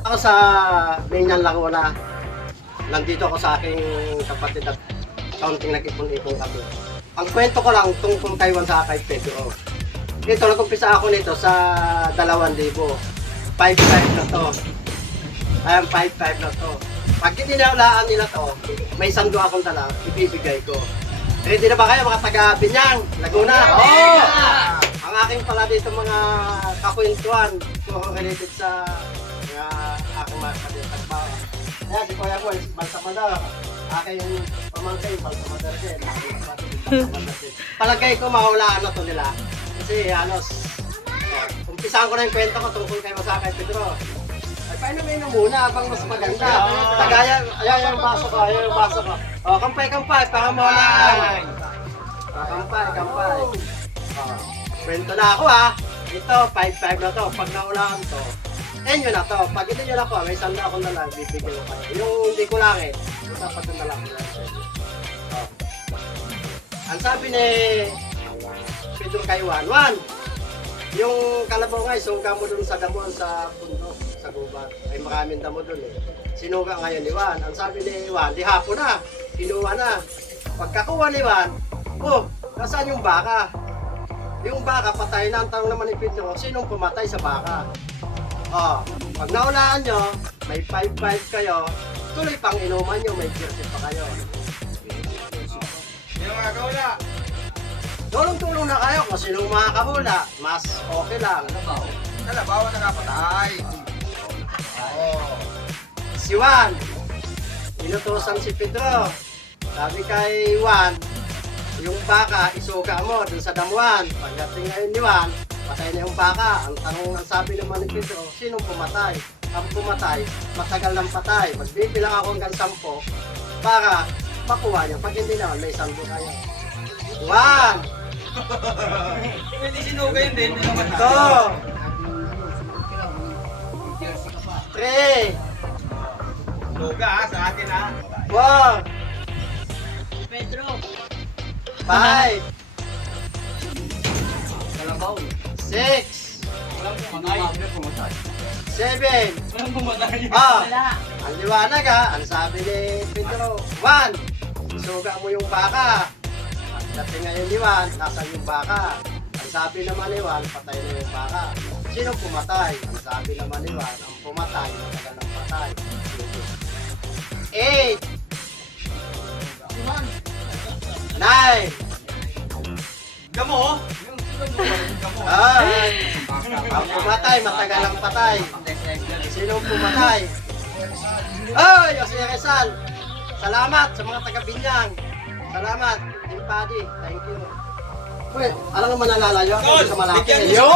Ako sa Binyan Laguna, nandito ako sa aking kapatid at kaunting nag-ipon-ipon kami. Ang kwento ko lang tungkol kay Juan sa kay Pedro. Ito, nag-umpisa ako nito sa 2,000. 5,500 na to. Ayan, 5,500 na to. Pag tinaulaan nila to, may sando akong dala, ibibigay ko. Ready na ba kayo mga taga-Binyang, Laguna? Oo! Ang aking pala dito mga kakwentuhan, kung related sa mga aking mga kapatid-trabaho. Ayan, si Kuya Boy, Balsamada. Aking pamangkin, Balsamada rin. Aking kapatid, Balsamada rin. Palagay ko, mahulaan na to nila. Kasi halos, umpisahan ko na yung kwento ko tungkol kay Masakay Pedro. Ay, painumin muna habang mas maganda. Tagaya, ayan yung baso ko, ayan yung baso ko. O, kampay, para mahulaan. Kampay. Kwento na ako ha. Ito, 5-5 na to. Pag naulaan to, enyo na to. Pag ito nyo na ko, may sanda akong nalang, bibigyan ko kayo. Yung hindi ko langit, dapat yung nalang ko lang. Ang sabi ni Pedro kay Juan, yung kalabaw nga, suga mo dun sa damo sa pundo, sa gubat. Ay maraming damo dun eh. Sinuga ngayon ni Juan. Ang sabi ni Juan, di hapon na, kinuha na. Pagkakuha ni Juan, oh, nasaan yung baka? Yung baka, patay na. Ang tanong naman ni Pedro, sinong pumatay sa baka? Oh, pag naulaan nyo, may 5-5 kayo, tuloy pang inuman nyo, may jersey pa kayo. Yung mga kaula. Tulong-tulong na kayo kung sinong makakahula, mas okay lang. Kalabaw na nakapatay. Oo. Si Juan, inutosan si Pedro. Sabi kay Juan, yung baka, isuga mo dun sa damuhan. Pagdating ngayon ni Juan, patay na yung baka. Ang tanong, ang sabi naman ni Pedro, sinong pumatay? Ang pumatay, matagal ng patay. Magbibilang ako hanggang 10 para makuha niya. Pag hindi naman, may 10 kayo. Juan! Hindi sinuga yun din. 2 3 Suga ha, sa atin ha. 4 Pedro. 5 Kalabaw. 6 Walang pumatay. 7 Walang pumatay. Wala. Ang liwanag ha, ang sabi ni Pedro, Juan, suga mo yung baka. Pagdating ngayon ni Juan, nasan yung baka? Ang sabi naman ni Juan, patay na yung baka. Sino pumatay? Ang sabi naman ni Juan, ang pumatay, matagal ang patay. 8 9 Gamo? Gamo. Ang pumatay, matagal ang patay. Sino pumatay? Ay, Jose Rizal! Salamat sa mga taga-Binyang. Salamat, Team Paddy. Thank you. Wait, alam naman nalalayo ako sa malaki. Bigyan mo. Yo!